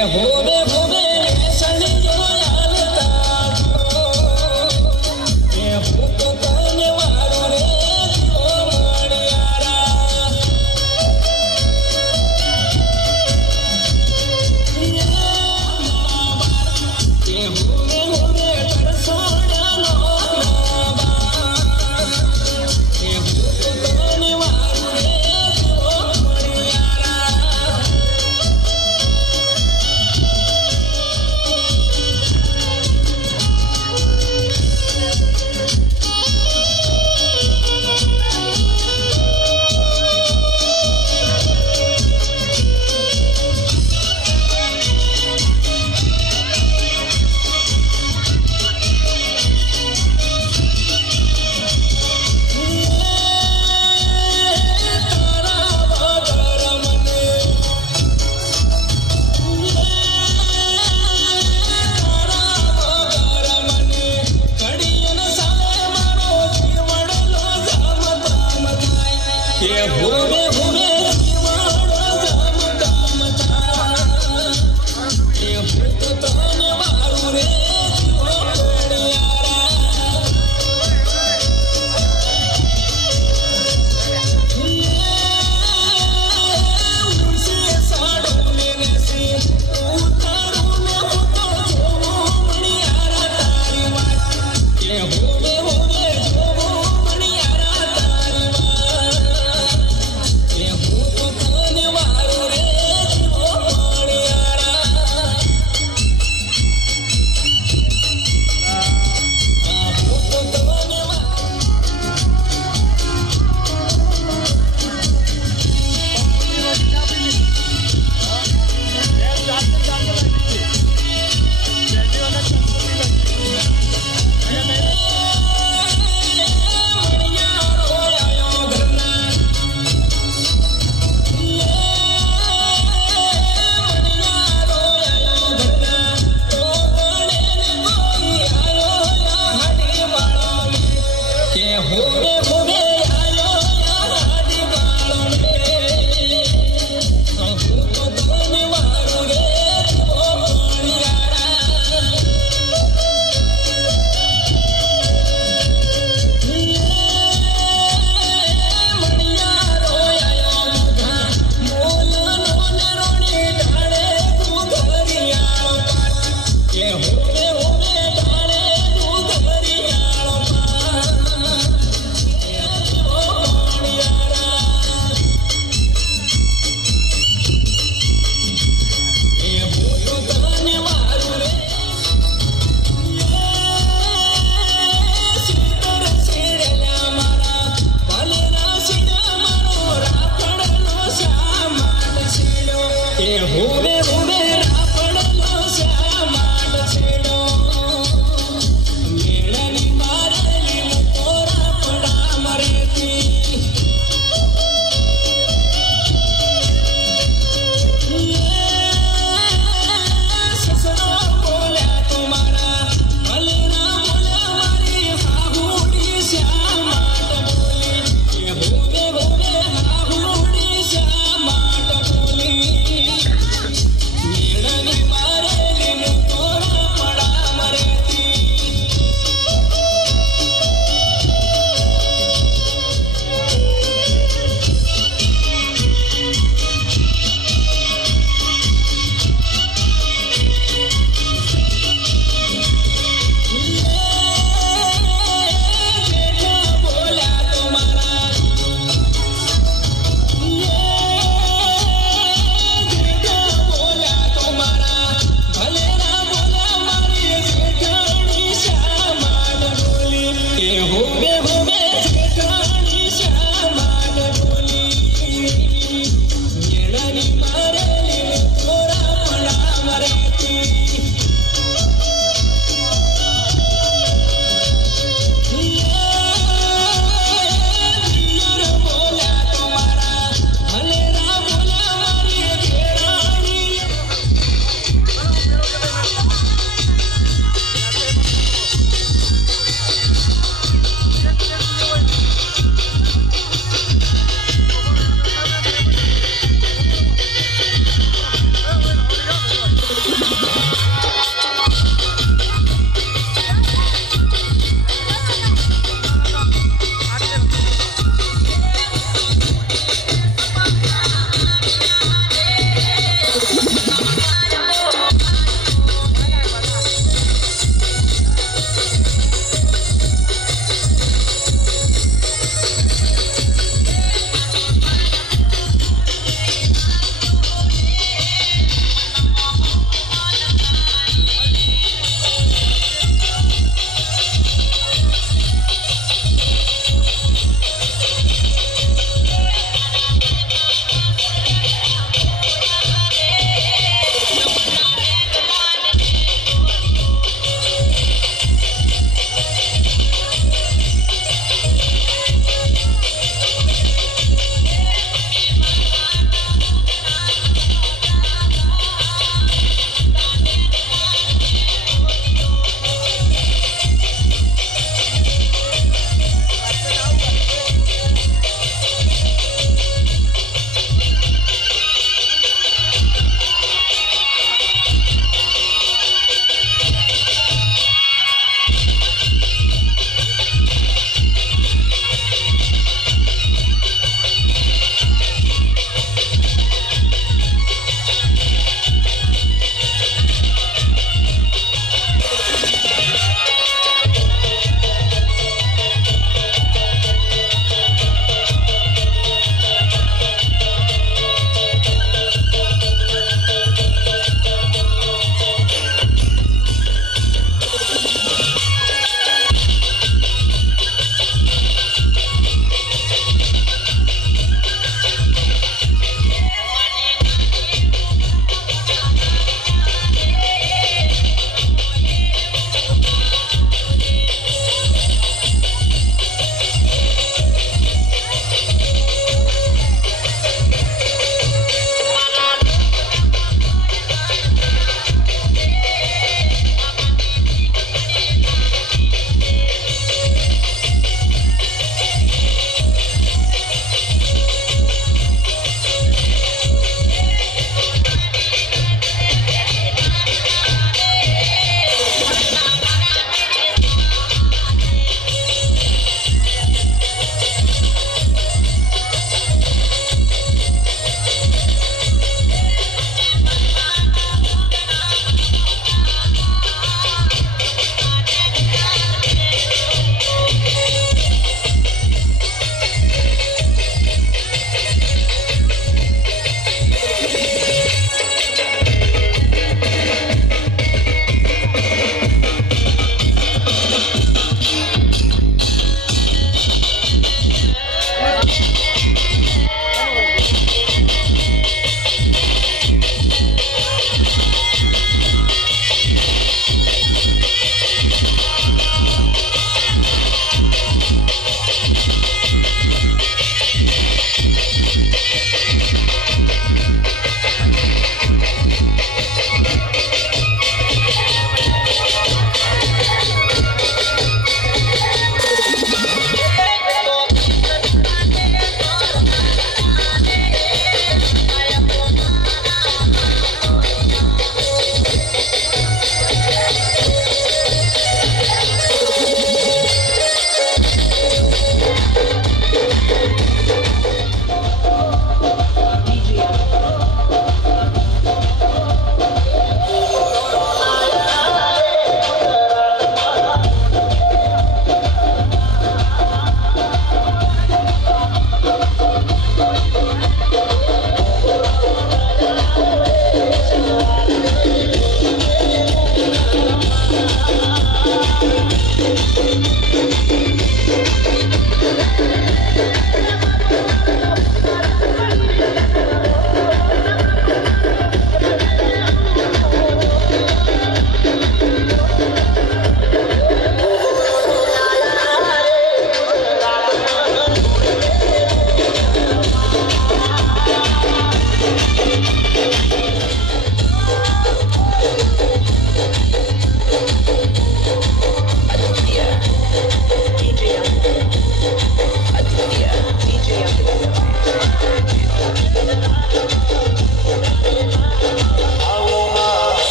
Yeah.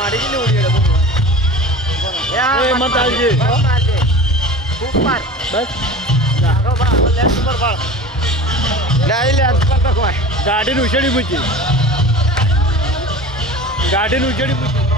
મારી ને ઉડી એ મત આવજે ઉપર બસ જાગો બા લેફ્ટ ઉપર બા લે ઉપર તો કોઈ ગાડી નું ઉછેડી મૂકી ગાડી નું ઉછેડી મૂકી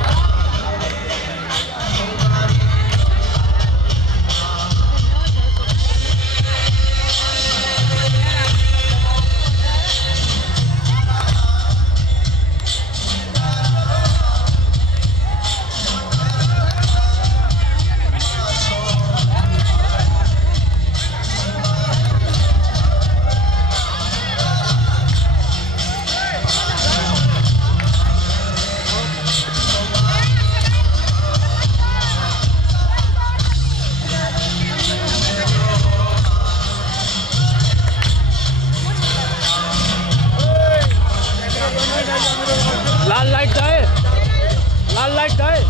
लाल लाइट जाए लाल लाइट जाए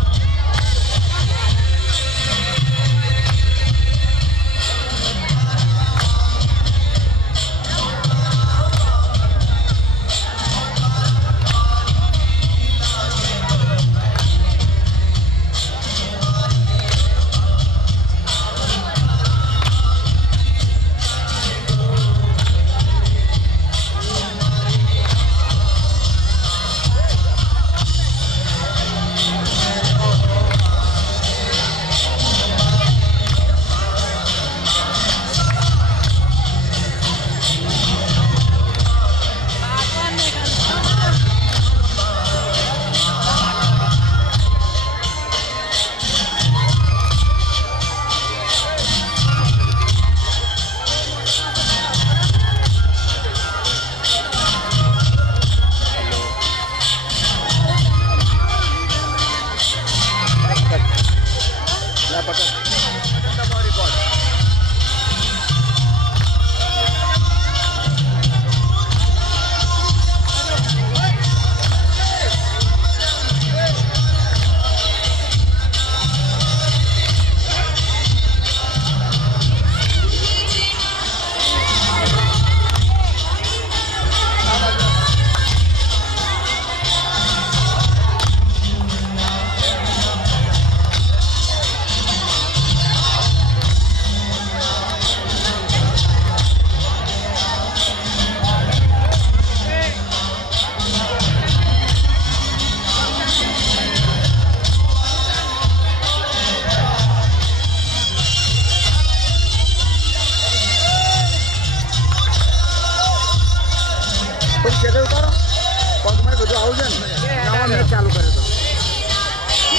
चालू करे तो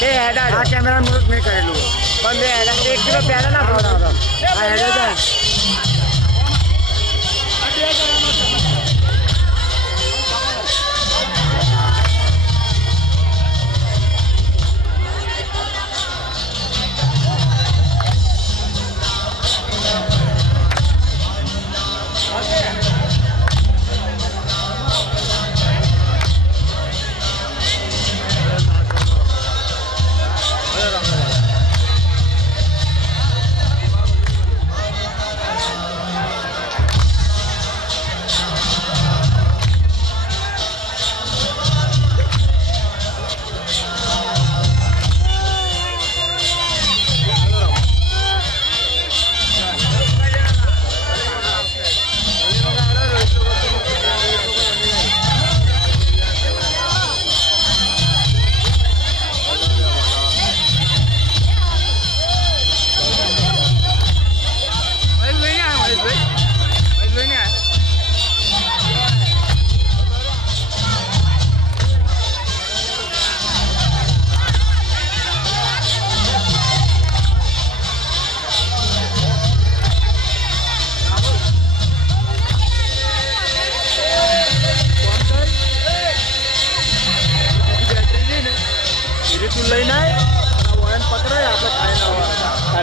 બે હેડા આ કેમેરા મૂર્ત નહીં કરેલું પણ બે હેડા 1 કિલો પહેલા ના ભાવ આ હેડા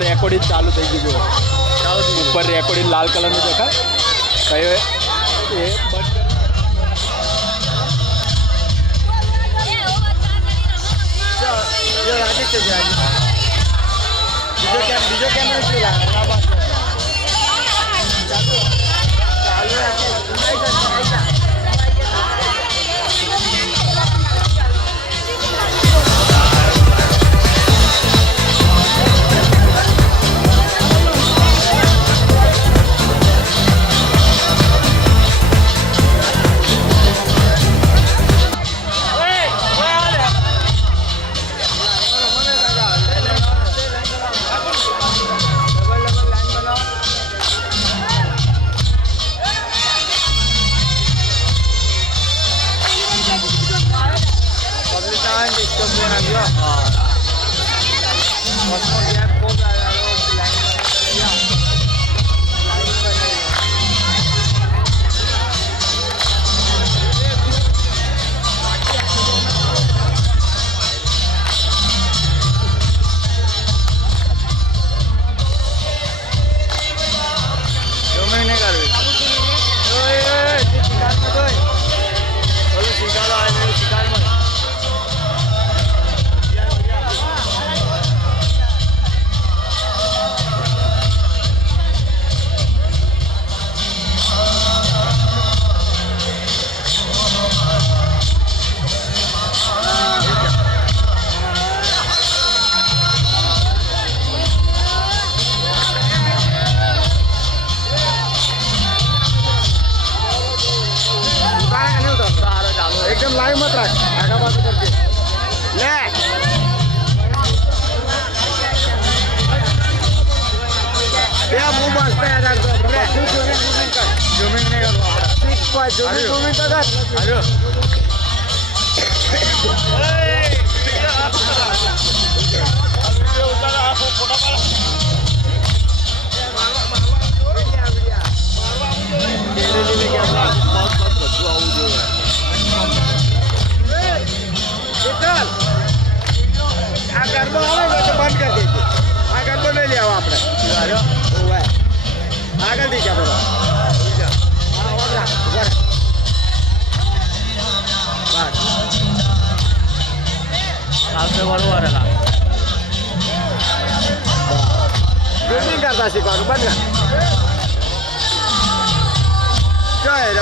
रेकॉर्डिंग चालू थी गई ऊपर रेकॉर्डिंग लाल कलर में देखा कहे ये बीजो कैमरा चालू एकदम लाइव मत रख आगा बात करके ले क्या मुंह बस पे आ जा जूमिंग नहीं कर सिक्स पॉइंट जूमिंग कर हेलो આગળ તો આવે તો બંધ કરી દેજો આગળ તો લઈ લેવા આપણે આગળ થઈ ગયા બધો કરતા શીખવાનું બંધ કર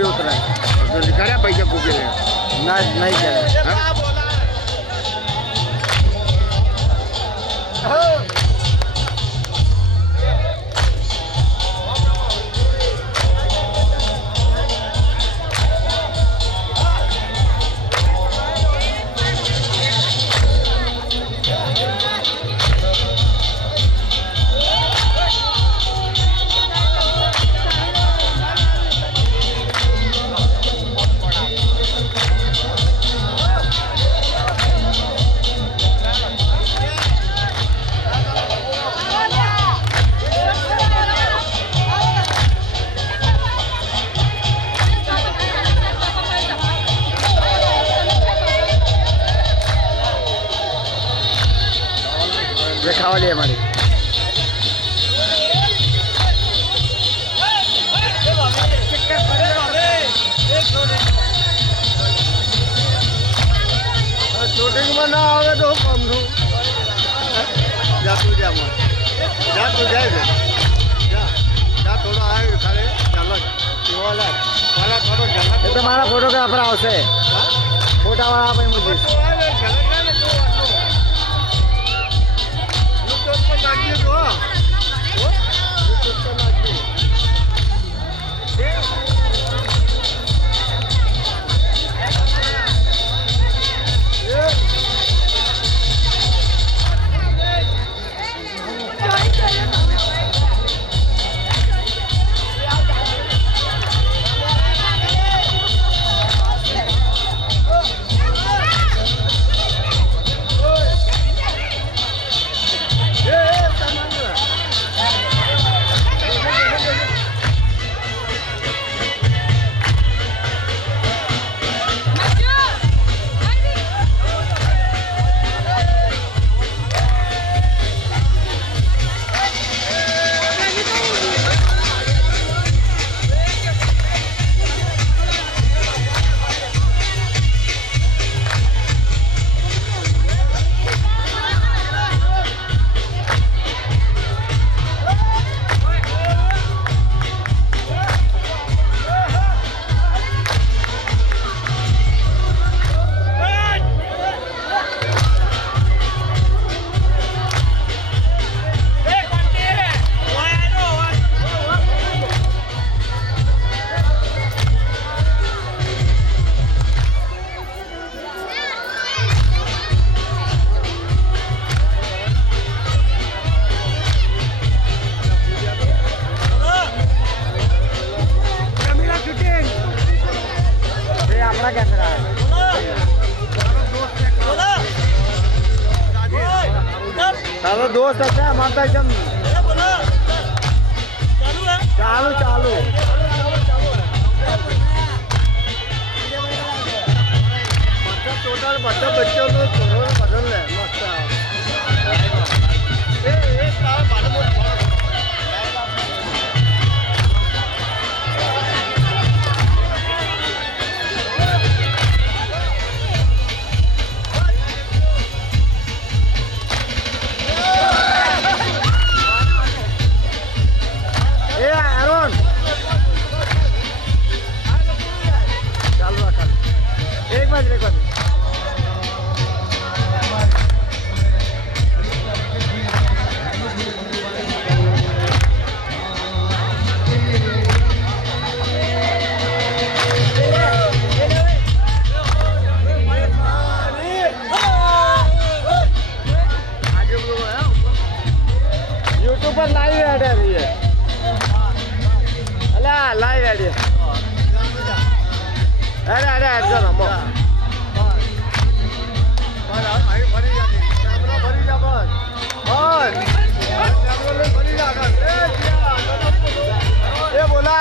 गाडी उतराय करा पैसे कुठे नाही केलं खावाली आहे हमारी शूटिंग में ना आवे तो कम दू जा तू जा थोड़ा आए खाले तो मारा फोटोग्राफर आवश्य फोटा वाला भाई मुझे तारा दोस्त अच्छा मानता एकदम चालू चालू टोटल बच्चों बदल रहे मस्त यूट्यूब पर लाइव ऐड है ये अला लाइव ऐड है अरे अरे ऐड करो मो भाई भरी जाती कैमरा भरी जा बस और कैमरा भरी जा ये बोला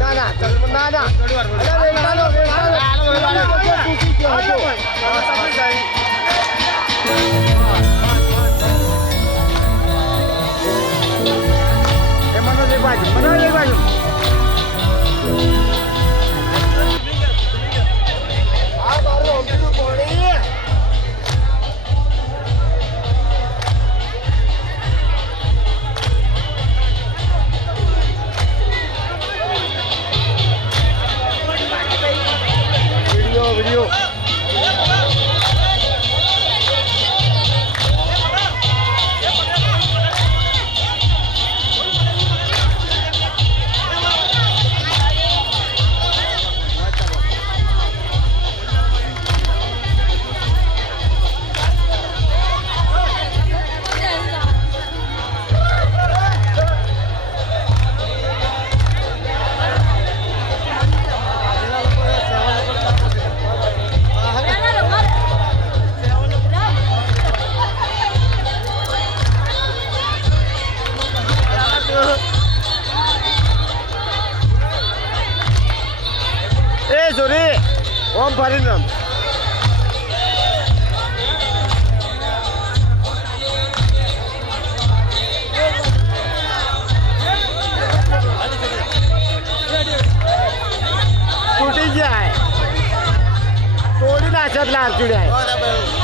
ना ना चल ना ना अरे ना लो mana lagi baju baru itu boleh ઓમ ફરીને રમ. તૂટી જાય તોડી નાખે લાલ ચૂડ્યા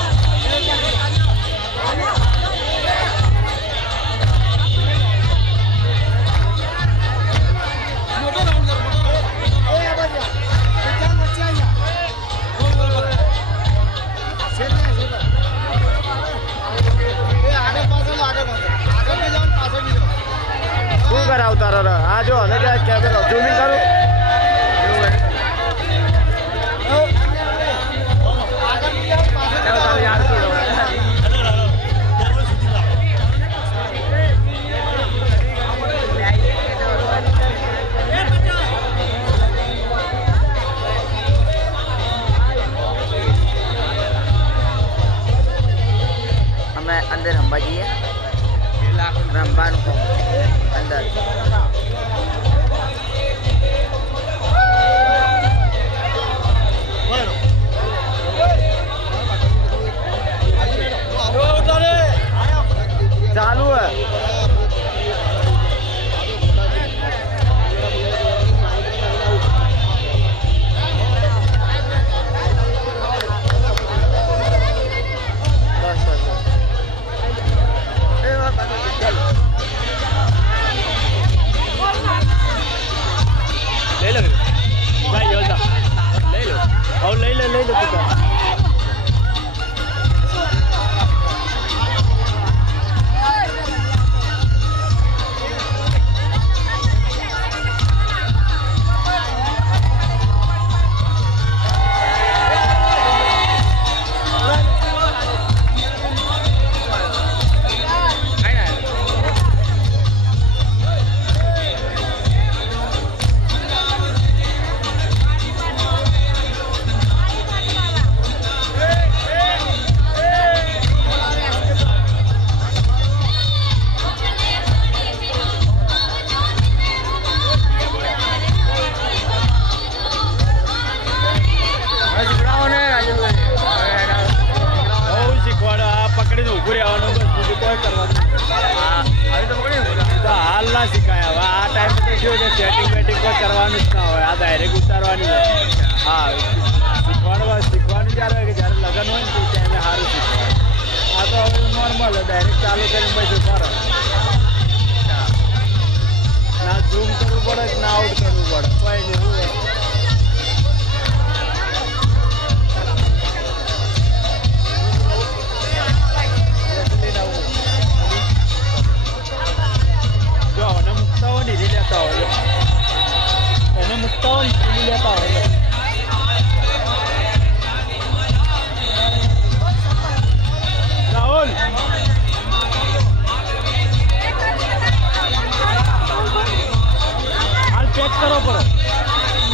શું કરાવતા રહો આ જો અને ત્યાં કેમેરો ઝૂમિંગ કરું અમે અંદર રમવા જઈએ રમવાનું અંદર ચાલુ હે લઈ લો પકડીને ઉભું રહેવાનું બસ બીજું કોઈ કરવાનું તો હાલ ના શીખાય હવે આ ટાઈમે તો શું છે સેટિંગ વેટિંગ કોઈ કરવાનું જ ના હોય આ ડાયરેક્ટ ઉતારવાની હોય હા શીખવાનું જ્યારે હોય કે જ્યારે લગ્ન હોય ને તે ટાઈમે સારું શીખવાય આ તો હવે નોર્મલ ડાયરેક્ટ ચાલુ કરીને પછી કરો ના ઝૂમ કરવું પડે કે ના આઉટ કરવું પડે કોઈ નહીં એને મૂકતા હોય ને લેતા હોય રાહુલ હાલ પેક કરો પડો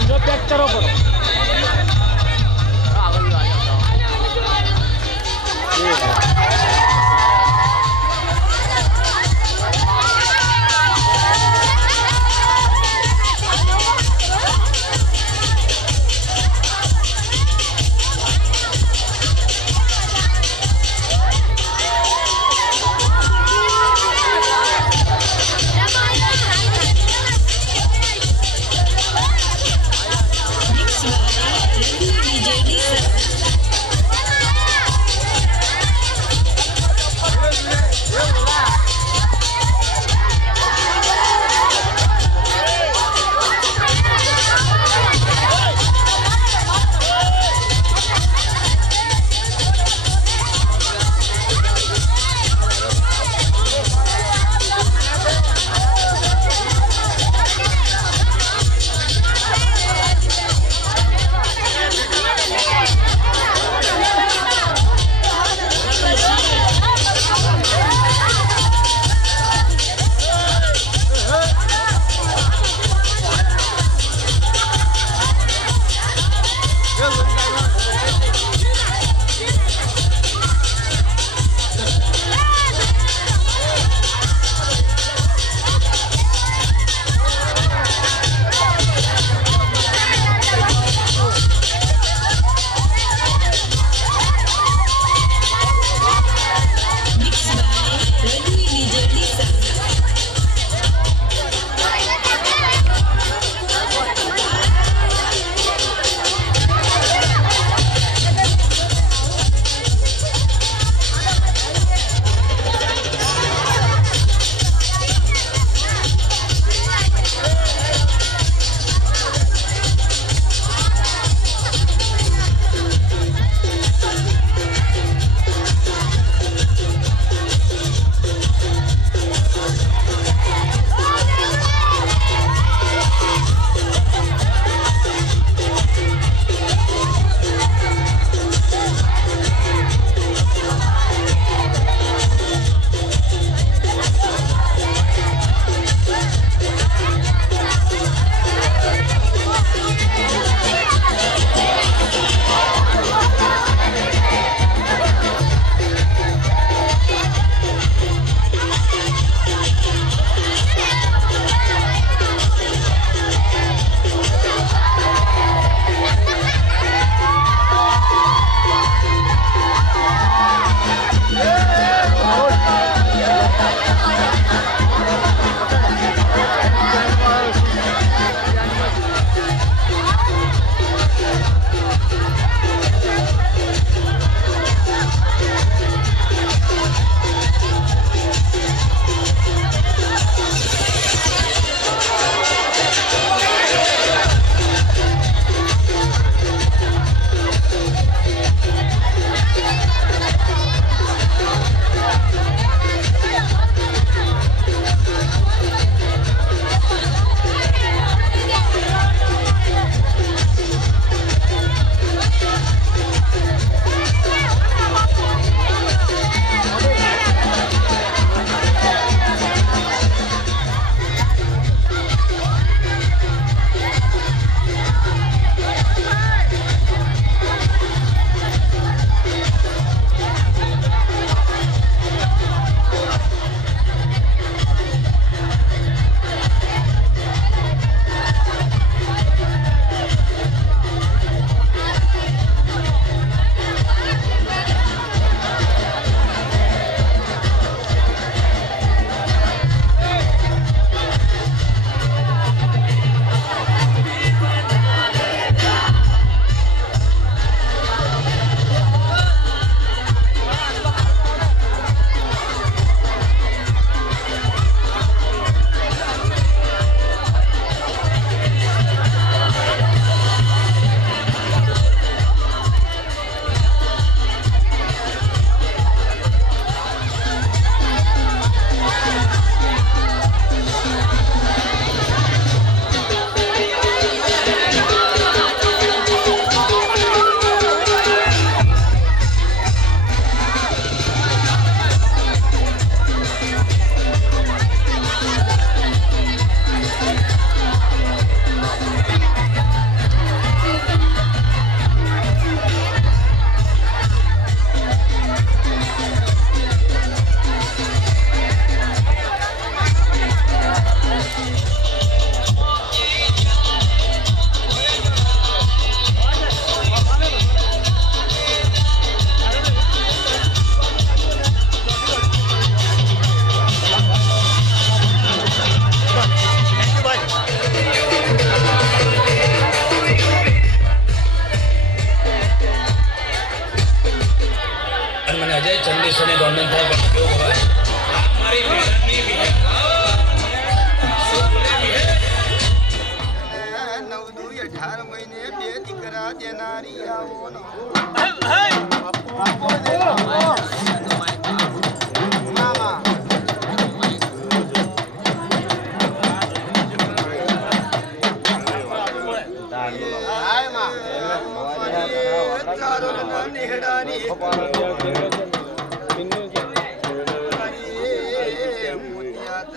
જો પેક કરો પડો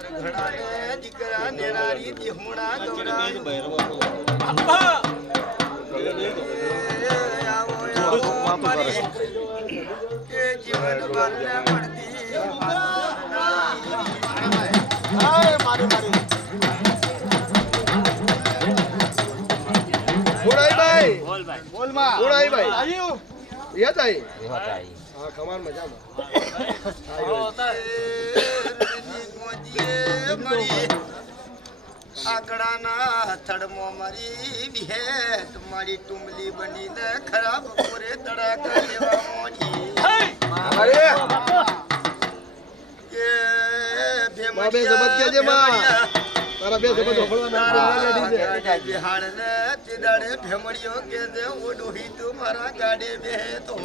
ઘડાને દીકરા નેરારી દેહુણા ગવડા આવો મારી કે જીવન બારને મળતી હાય મારી મારી બોલાઈ ભાઈ બોલ ભાઈ બોલમાં બોલાઈ ભાઈ આવ્યું યત આઈ હા કમાન મજામાં આકડાના થડમો મારી વિહેત મારી ટુમલી બનીને ખરાબ પૂરે તડાકા લેવા મોડી કે બાબે જબત કે જે માં તારા બે જબત હોળવા બિહાડને તેદાડે ભેમડિયો કે દે ઓડોહી તું મારા ગાડે બેહે તો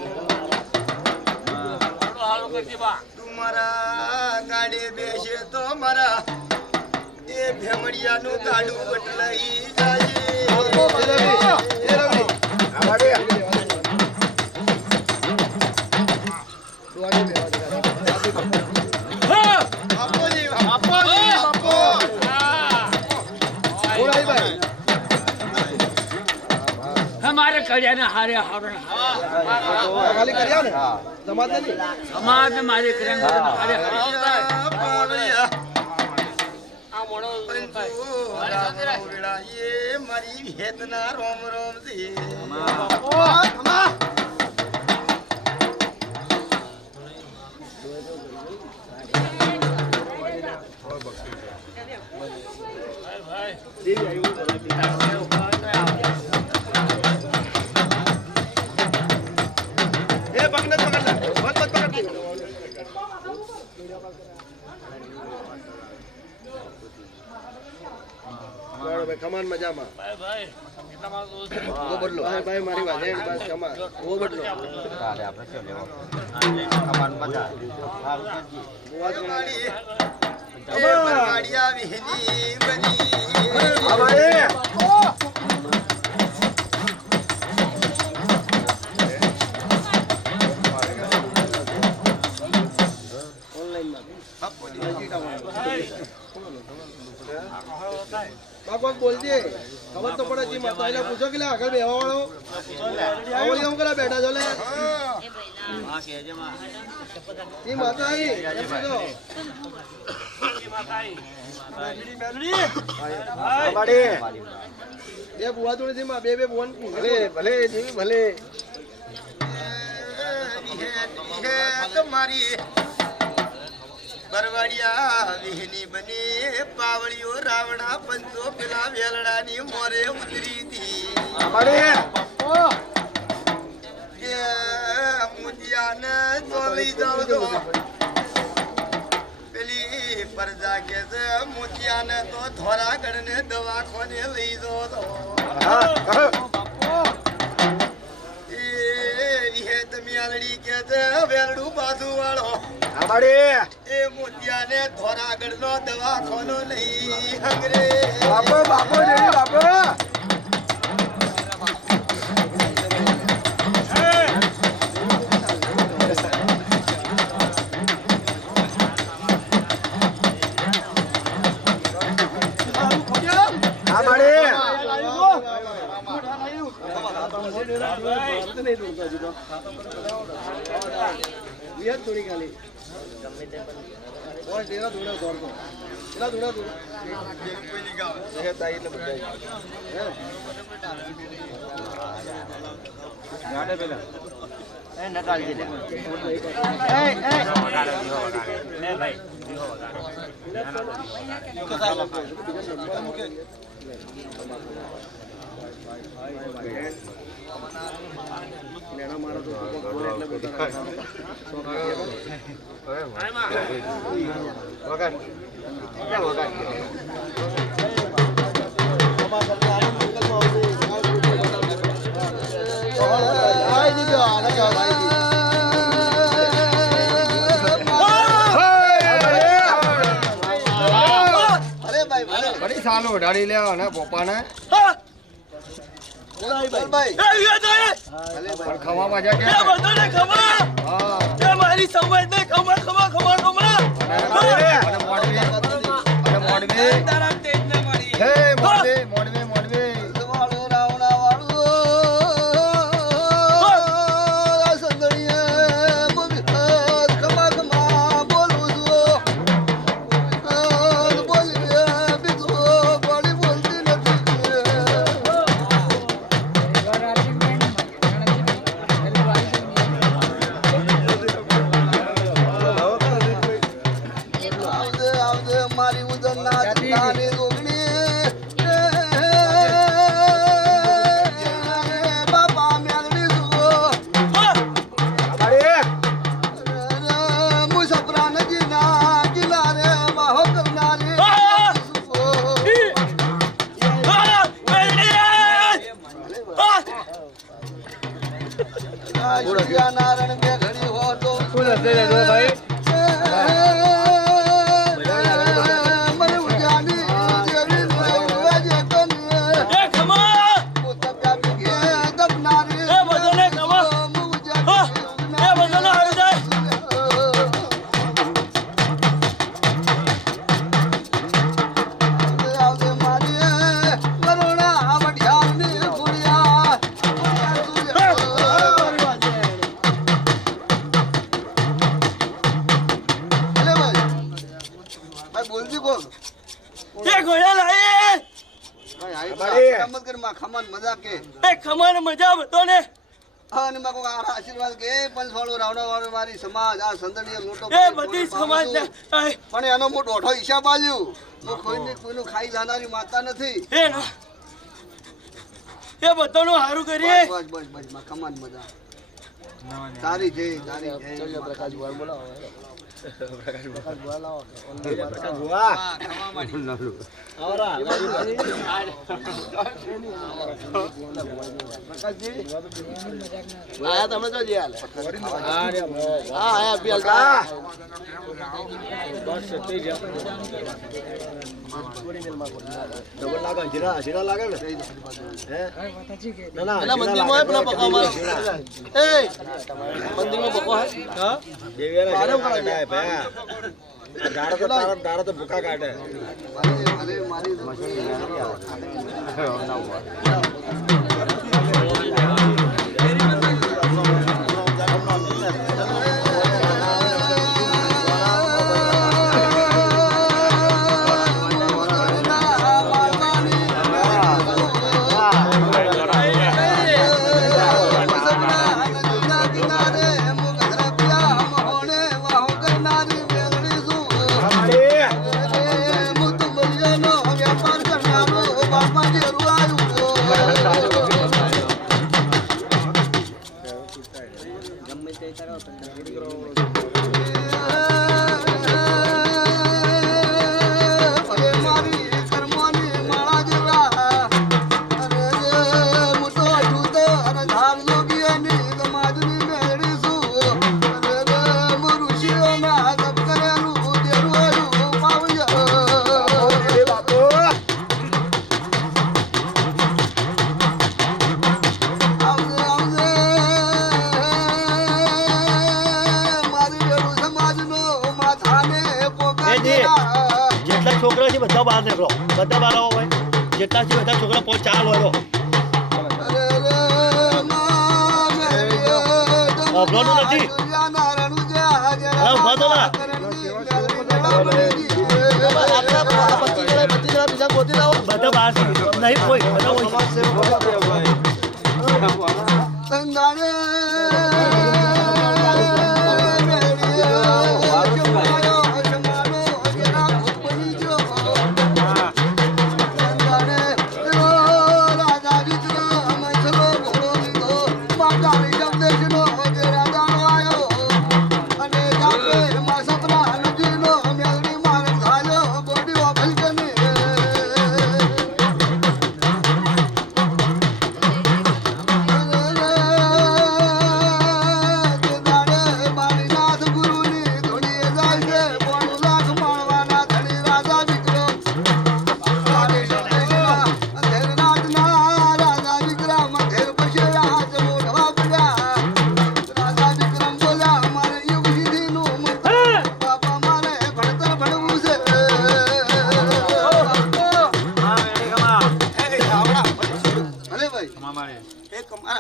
તું મારા ગાડે બેસે તો મારા એ ભેમડિયાનું ગાડું બટલાઈ જાય हमारे कड़िया ने हारे हारे ખાલી કર્યા ને જમાત નથી समाज में मारे करेंगे हारे મારી ભેતના રોમ રોમ થી એ પકડ પકડ મત પકડ ભાઈ કમાન મજામાં વો બદલો ભાઈ ભાઈ મારી વાત એ બસ કમાન વો બદલો તારે આપણે શું લેવો કમાન મજા ગાડિયા વિહની બની બાપા બોલજે ખબર તો પડે જી માતા એને પૂછો કે આગળ બેવા વાળો આવલી હું કરા બેઠા છો લે ઈ માતા આવી એમ કીધો બે બુઆ જોડે થી માં બે ભુવન ભલે ભલે જી ભલે તમારી બરવાડિયા વિહની બની પાવળીઓ રાવણા પંચો પેલા વેલડાની મોરે ઉતરી હતી કે મુદિયાને ચોલી જાવ તો પેલી પરજા કે છે મુદિયાને તો ધોરાગઢને દવાખાને લઈ જાવ તો એ તમે આલડી કે છે વેલડું બાજુ વાળો એ મોતિયાને ધોરાગઢ નો દવાખાનો લઈ હંગરે બાપો બાપો જઈ બાપો થોડી ખાલી ઓય તેરા દોડા દોડતો તેરા દોડા દોડા કોઈ ની ગાવ એ તાઈ એટલે બધા હે ગાડે પેલા એ નકાલજી લે भाई લેણા મારો તો એટલે બધા વગર ક્યાં વગર બડી સાલો ઉડાડી લે અને પોપાને ખવા મજા કે મારી સમજ ને ખમા ખમા ખમા ખમા મોડવે તારા તેજને મળી હે મોડવે મોડવે મોડવે વાળો રાવણા વાળો આ સંદણીએ ખમા ખમા બોલું છું બોલી બીજું બોલી બોલતી નથી આવજે આવજે મારી ઉજન ના નાની રોગણી બાપા મેળવી જુઓ મુસફરા નદી ના કિનારે બાહો કરનારી નારાયણ બે ઘડી હો તો મને ઉજાની જેવી વાજે કને પોતા પ્યાપી કે દબનારી એ બદલે કમા એ બદલે હારી જાય આવજે મારી કરુણા વઢિયાની ફુરિયા અલે ભાઈ બોલજી બોલ એ ઘોડા લાય ભાઈ મત કર માં ખમન મજા કે એ ખમણ મજા બતો ને અને માં કો આશીર્વાદ કે પંચવાળો રાવણા વાળો મારી સમાજ આ સંદણીય મોટો એ બધી સમાજ ને પણ એનો મોટો ઓઠો હિસાબ આલ્યું હું કોઈનું ખાઈ જાનારી માતા નથી એ ના એ બધાનું હારું કરીએ બસ બસ બસ માં ખમન મજા તારી જય પ્રકાશ ભગવાન બોલાવો આયા તમે તો જે હાલે હા આયા બિયાલ જીરા લાગે ને એના મંદિરમાં પેલા પકા મારો એ મંદિરમાં પકો હે હા દાડા તો ભૂકા કાઢે મારી જેટલા છોકરા છે બધા બહાર નીકળો બધા બહાર આવો ભાઈ જેટલા છે બધા છોકરા પોચ ચાલ હોય અભલોનું નથી ઉભા તો ના બધા બહાર છે નહીં કોઈ બધા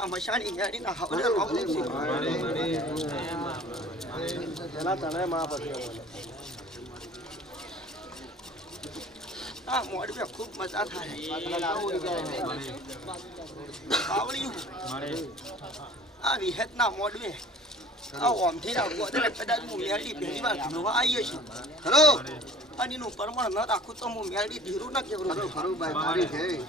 ના મશાણી યારીના હવને રોમલું છે પેલા તને માં પછી આ મોડવે ખૂબ મજા થાય બાવળિયું આ વિહેતના મોડવે આ ઓમથી ના ગોદરે કદાચ હું મેળી પહેલી વાર ધૂણવા આવીએ છું ખરો અને એનું પ્રમાણ ન રાખું તો હું મેળી ધીરું ન કેવું ખરું ભાઈ મારી છે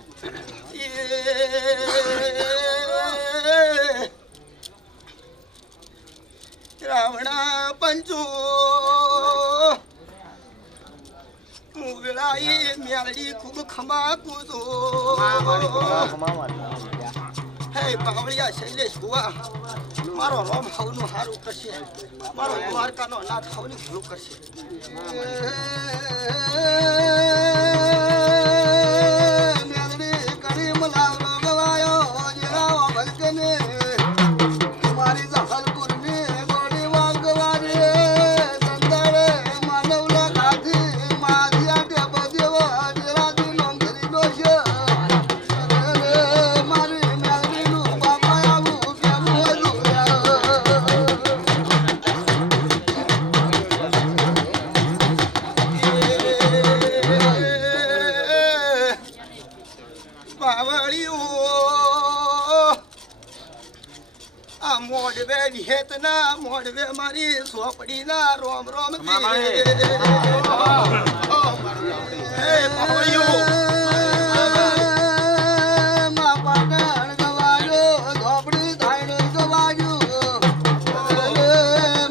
રાવણા પંચો મુગળાઈ મેળી ખૂબ ખમા કૂદો હે બાવળિયા શૈલેષ બુઆ મારો રોમ હવનું હારું કરશે મારો દ્વારકાનો નાથ હવની ભલું કરશે મેળડી કરી મલાવરો ગવાયો જીરાવો ભલકને મારી જહલપુરને ગોડી વાગવારે સંદાડે માનવલા ગાથી માધિયા ટેબો દેવો જીરાથી નોંધરી દોશે મારી મેળડીનું બાપા આવું કેવું હતું બાવળિયું આ મોડવે વિહેતના મોડવે મારી સોપડીના રોમ રોમ હે બાવળિયું મા પાટણ ગવાયો ધોપડી થાયણો ગવાયો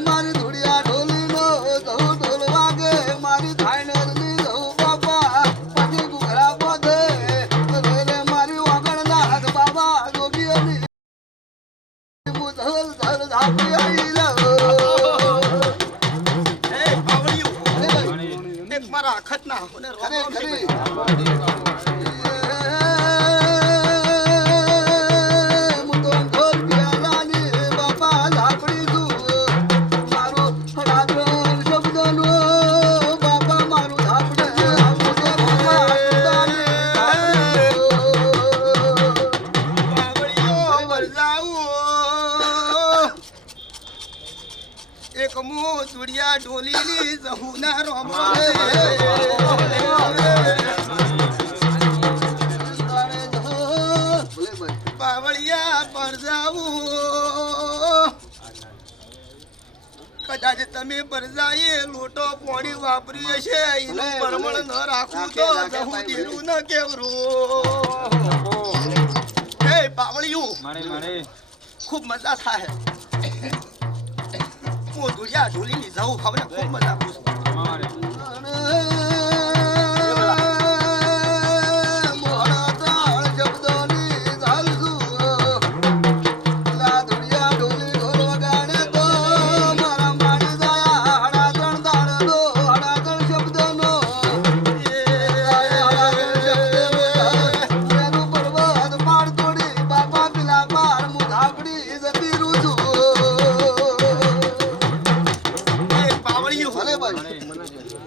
મારી ધુડિયા ઢોલીનો ધઉ ઢોલ વાગે મારી થાયણોની ધઉ બાપા પછી ઘુઘરા બોધે મારી વાગણના હાથ બાબા જોગીઓની મુધલ ધર ધાપી આઈ હે બાવળિયું એક મારા અખતના હોને રોમ ખરી મુતોન ઢોલ પ્યાલાની બાપા ધાપડી દુ મારો રાત્રણ શબ્દનો બાપા મારું ધાપડે મુતો બાપા બાવળિયો વરજાવો એક મો ચુડિયા ઢોલીની જહુના રોમ બાવળિયા પર જાવું કદાચ તમે પરજાએ લોટો પોણી વાપરીએ છે એનું પરમણ ન રાખું તો જહું દેરું ન કેવરું હે બાવળિયું ખૂબ મજા થાય હું દુડિયા ઢોલીની જવું હવે ખૂબ મજા કરું છું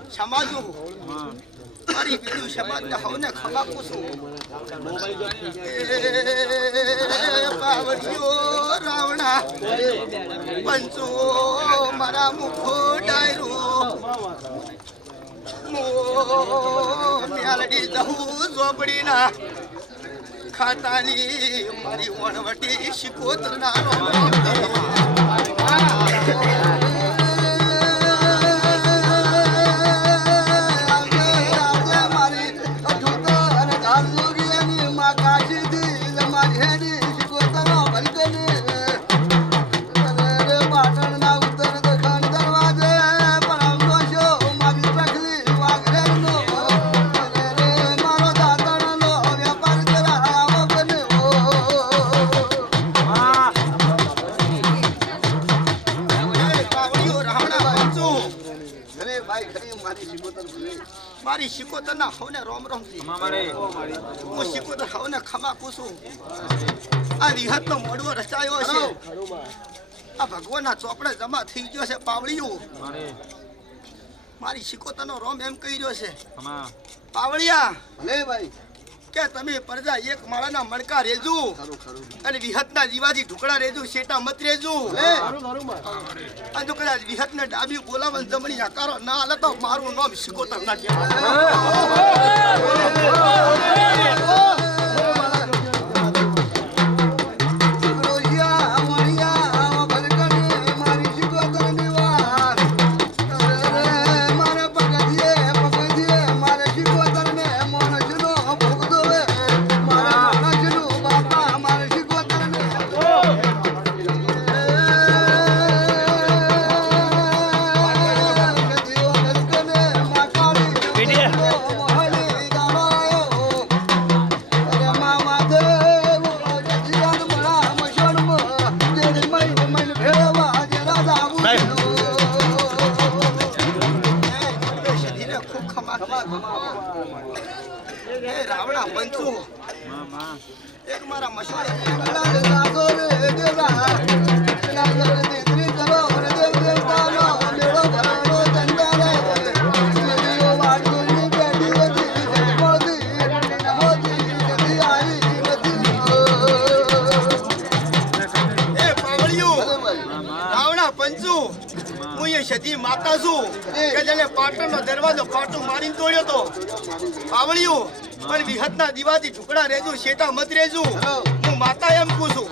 સમાજો મારી પીડ્યું સમાજને હવને ખમા પૂછું બાવળિયો રાવણા પંચો મારા મુખો ડાયરો મેલડી જહું ઝોપડીના ખાતાની મારી વણવટી શિકોતરના મારી શિકોતરના હવને રોમ રોમ હું શિકોતર હવને ખમા પૂછું આ વિહતનો મોડવો રચાયો છે આ ભગવાનના ચોપડે જમા થઈ ગયો છે પાવળિયું મારી શિકોતરનો રોમ એમ કહી રહ્યો છે પાવળિયા ભલે ભાઈ કે તમે પ્રજા એક માળાના મણકા રેજો અને વિહતના દીવાથી ઢુકડા રેજો શેટા મત રેજો અને જો કદાચ વિહતને ડાબી બોલાવન જમણી આકારો ના હાલે તો મારું નામ શિકોતર ના રાવણા પંચુ એક મારા મશવાડે સતી માતા છું કે જેને પાટણનો દરવાજો પાટું મારીને તોડ્યો તો પાવળિયું પણ વિહતના દીવાથી ટુકડા રેજુ શેટા મત રેજુ હું માતા એમ કહું છું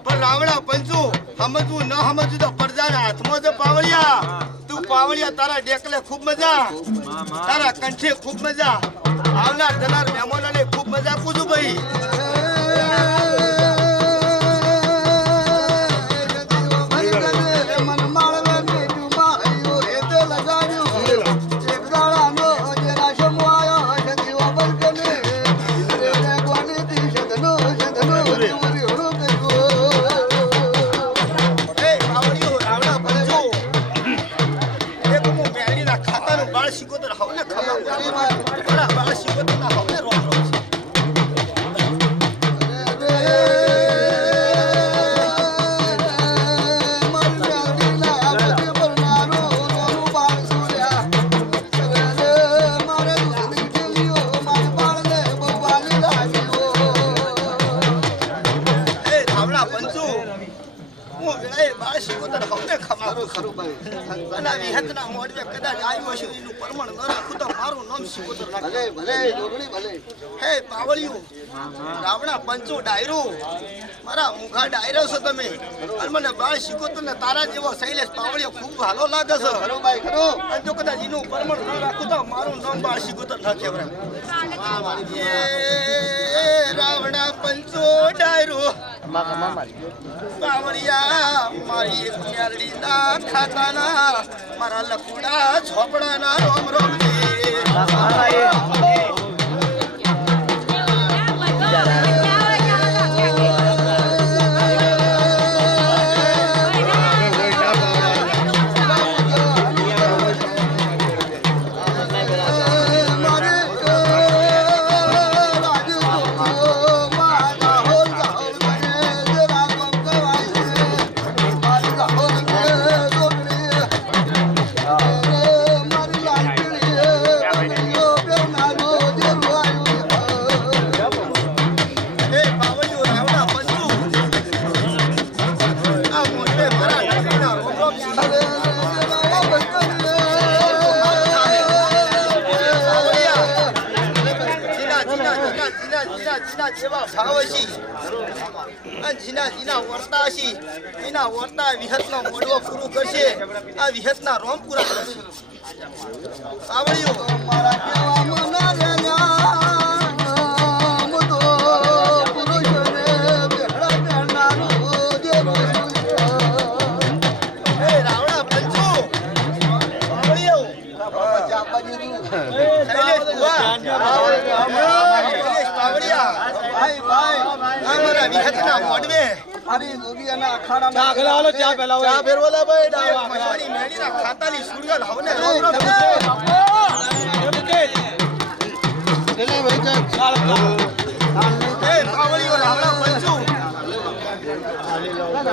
પણ રાવણા પંચુ સમજવું ન સમજવું તો પ્રજાના હાથમાં છે પાવળિયા તું પાવળિયા તારા ડેકલે ખૂબ મજા તારા કંઠે ખૂબ મજા આવનાર જનાર મહેમાનોને ખૂબ મજા આપું છું ભાઈ રાવણા પંચો ડાયરો મારા મુખા ડાયરો છો તમે અને મને બાળ શીખોતર ને તારા જેવો શૈલેષ પાવળિયો ખૂબ ભાલો લાગે છે અને જો કદાચ એનું પરમણ ન રાખું તો મારું નામ બાળ શીખોતર ન કહેવાય રાવણા પંચો ડાયરો પાવળિયા મારી એક મ્યારડી ના ખાતાના મારા લકુડા ઝોપડાના રોમ રોમ વિહતનો મોડવો પૂરું કરશે આ વિહતના રોમ પૂરા કરશે આવડ્યું મારા કેવામાં ના રાવણા પંચુ આવડ્યું અમારા વિહતના મોડવે અરે જોગીયાના અખાડામાં આગળ આલો ચા પેલા ચા ફેરવાલા ભાઈ મસાડી મેડીના ખાતાની સુરગલ હવને રોમ રોમ ચલે ભાઈ ચાલ એ પાવળીઓ રાવણા પંચુ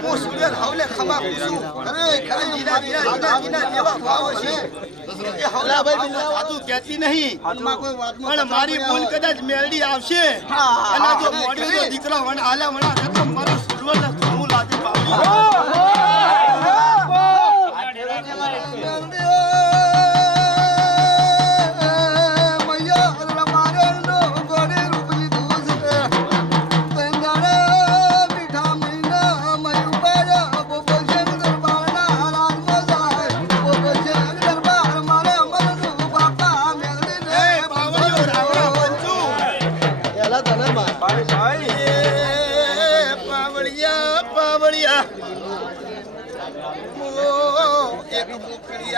હું સુરગલ હવને ખમા પૂછું અરે જીના જેવા ભાવ છે હવલા ભાઈ સાચું કહેતી નહીં પણ મારી ભૂલ કદાચ મેલડી આવશે અને જો મોડ્યો જો દીકરો વણ હાલે વણા તો મારું સુરવર ને હું લાજી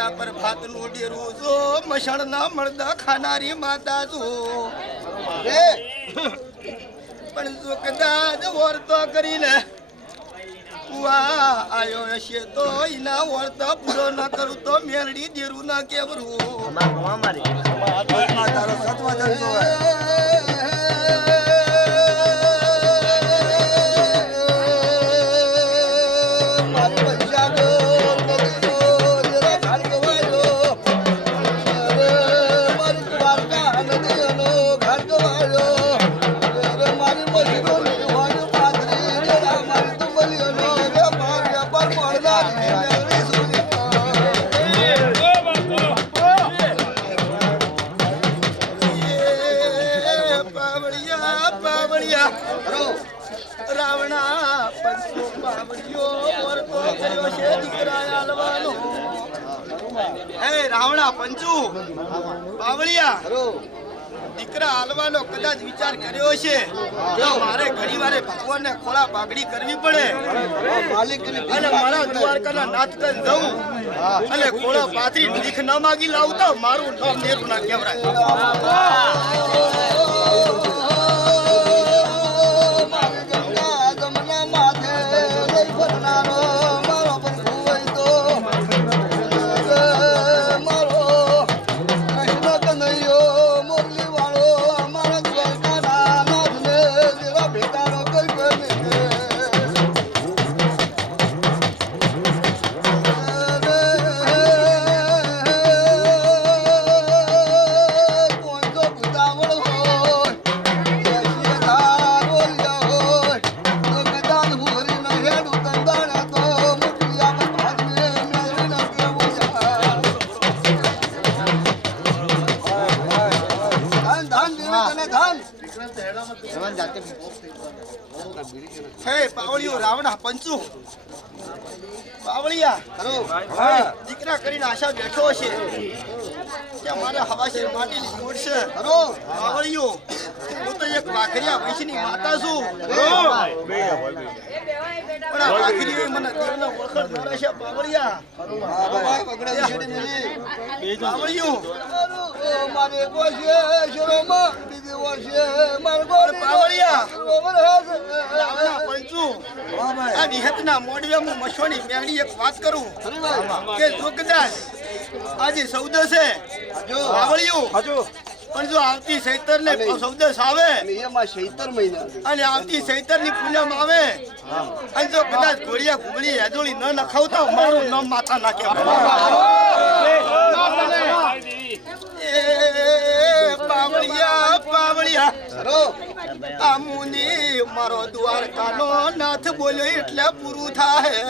પર ભાત નું ડેરું જો મસણ ના મળદા ખાનારી માતા જો પણ જો કદાચ વર્તો કરીને આયો હશે તો એના વર્તો પૂરો ના કરું તો મેલડી ડેરું ના કેવરું તારો સત્વચન રાવણા પંચો પાવડિયો વર્તો કર્યો છે દીકરા આલવાનો હે રાવણા પંચુ પાવડિયા દીકરા આલવાનો કદાચ વિચાર કર્યો છે જો મારે ઘણી વારે ભગવાનને ખોળા પાઘડી કરવી પડે અને મારા દ્વારકાના નાથકન જવું અને ખોળા પાથરી ભીખ ન માગી લાવતા મારું નામ નેરું ના કહેવાય રાવણા પંચુ બાવળિયા દીકરા કરીને આશા બેઠો છે કે મારા હવાશેર માટીની ગોળ છે બાવળિયો હું તો એક વાઘરિયા વૈશ્યની માતા છું પણ આ વાઘરીએ મને દેવનો ઓળખાણ મારે છે બાવળિયા બાવળિયો મારે કોશે શરોમાં બીજી વર્ષે માર ગોળ બાવળિયા પંચુ આ નિહતના મોડવે હું મશોની મેળી એક વાત કરું કે જો કદાચ આજે સૌદસ છે બાવળિયું પણ જો આવતી ચૈતર ને સૌદસ આવે અને આવતી ચૈતર ની પૂનમ આવે અને જો કદાચ ઘોડિયા ઘુગડી હેજોળી ન નખાવતા મારું નામ માથા નાખે પાવળિયા આમુની મારો દ્વારકાનો નાથ બોલ્યો એટલે પૂરું થાય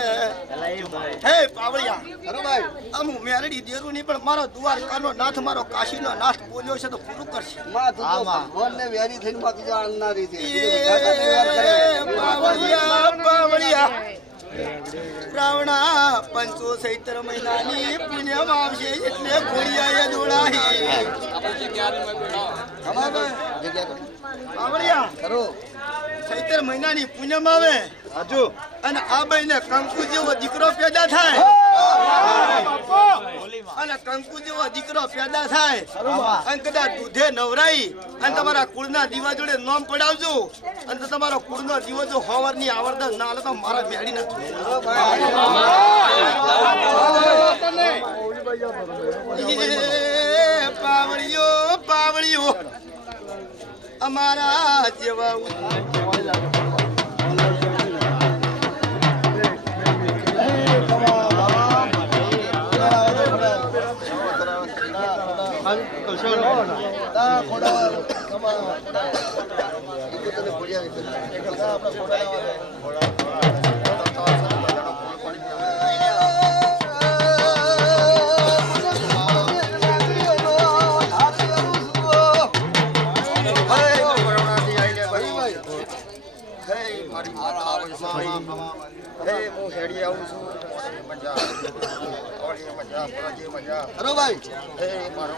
હે પાવળિયા આમુ મેરડી દેરું ની પણ મારો દ્વારકાનો નાથ મારો કાશીનો નાથ બોલ્યો છે તો પૂરું કરશે પાવળિયા રાવણા પંચો ચૈત્ર મહિનાની પુણ્યમ આવશે એટલે ઘોડિયા દોડાહી ચૈત્ર મહિનાની પૂનમ આવે અને આ ભાઈને કંકુ જેવો દીકરો પેદા થાય અને કંકુ જેવો દીકરો પેદા થાય અને કદાચ દૂધે નવરાઈ અને તમારા કુળના દીવા જોડે નામ પડાવજો અને તમારો કુળનો દીવો જો હવારની આવરદા ના લે તો મારા બેડી નથી પાવળિયો અમારા જેવા તા ખોડા તમા એક તને ખોડિયા એક આપણા ખોડા હરો ભાઈ મારો